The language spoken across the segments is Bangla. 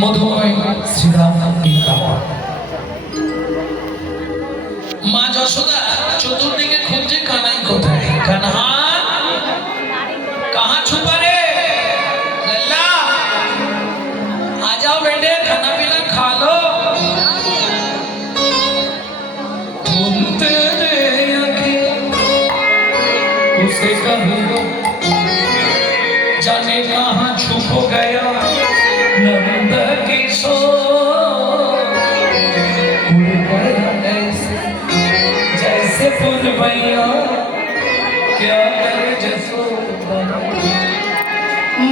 মধুময় শ্রীরাম বৃন্দাবন। মা যশোদা চতুর্দিকে খুঁজছে কানাই কোথায়, কানহা कहाँ छुपा रे लल्ला, आ जाओ बेटे खाना पीना खा लो। उसे कहो जाने कहाँ छुप गया नंद किशोर, उड़ गया ऐसे जैसे फूल भैया, क्या करे जसोदा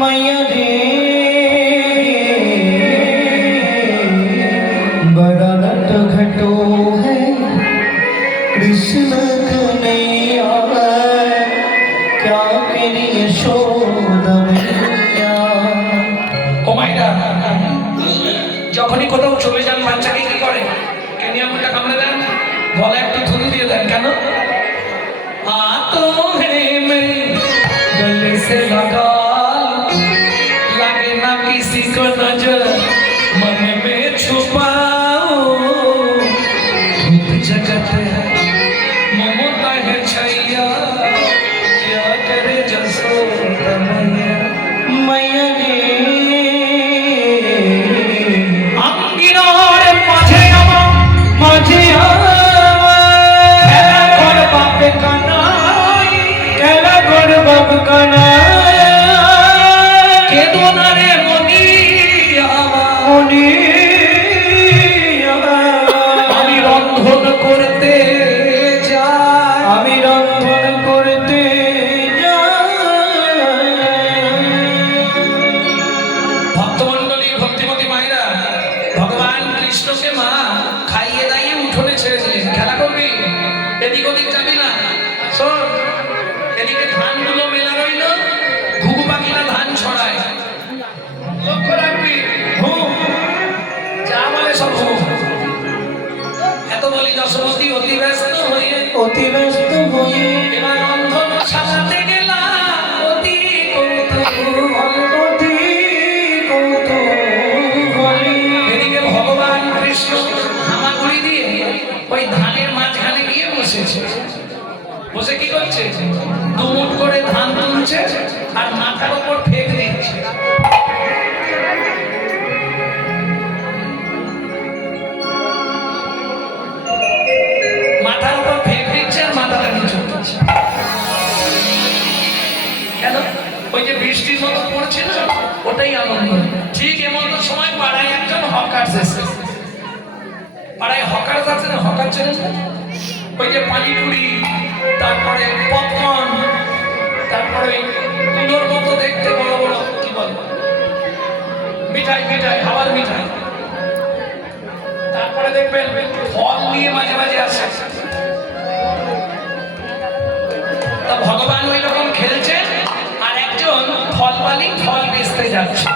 मैया रे। बड़ा नट घटो है कृष्ण कन्हैया, क्या करी यशोदा मैया। ও মাইরা যখনই কোথাও চলে যান বাচ্চাকে কি করে, কেনিয়া মুটা কামড়ে দেন, গলায় একটু থুতু দিয়ে দেন, কেন? आ तो है मेरे गले से लगा, लगे ना किसी को नजर, मन में छुपाओ। धूप जगत है ममता है छैया, क्या करे जसोदा मैया। मैया रे अंगिरोर माझे आवा, माझे आवा, खेला कर बाप कनाई, खेला कर बाप कनाई, के दोना रे मनी आवा, मनी आवा। आमी रंधन करते जाई, आमी रंधन करते ভক্তমণ্ডলী ভক্তিমতী মায়েরা ভগবান কৃষ্ণকে মা খাইয়ে দাইয়ে উঠোনে ছেড়ে দিলেন, খেলা করবি, এদিক ওদিক যাবি না। শোন, এদিকে ধানগুলো মেলা রইল, ঘুঘু পাখিরা ধান ছড়ায়, লক্ষ্য রাখবি। যা বলে সব এত বলি দশমতী অতি ব্যস্ত হয়ে, অতি ব্যস্ত হয়ে এবার রন্ধন সাজাতে গেলাম, অতি এদিকে ভগবান কৃষ্ণ হামাগুড়ি দিয়ে ওই ধানের মাঝখানে গিয়ে বসেছে। বসে কি করছে? দুমুট করে ধান তুলছে আর মাথার উপর ফেক দিচ্ছে। মাথার উপর ফেক দিচ্ছে আর মাথাটা নিচু করছে। কেন? ওই যে বৃষ্টির মতো পড়ছে না, ওটাই আনন্দ। ঠিক এমন সময় পাড়ায় একজন হকার এসেছে। পাড়ায় হকার আছে না, হকার ছেলে ওই যে পানিপুরি, তারপরে পপকর্ন, তারপরে কুলোর মতো দেখতে বড় বড় কি বলে মিঠাই, মিঠাই খাবার মিঠাই, তারপরে দেখবেন ফল নিয়ে মাঝে মাঝে আসে। তা ভগবান ওই রকম খেলছে আর একজন ফল মালিক ফল বেচতে যাচ্ছে।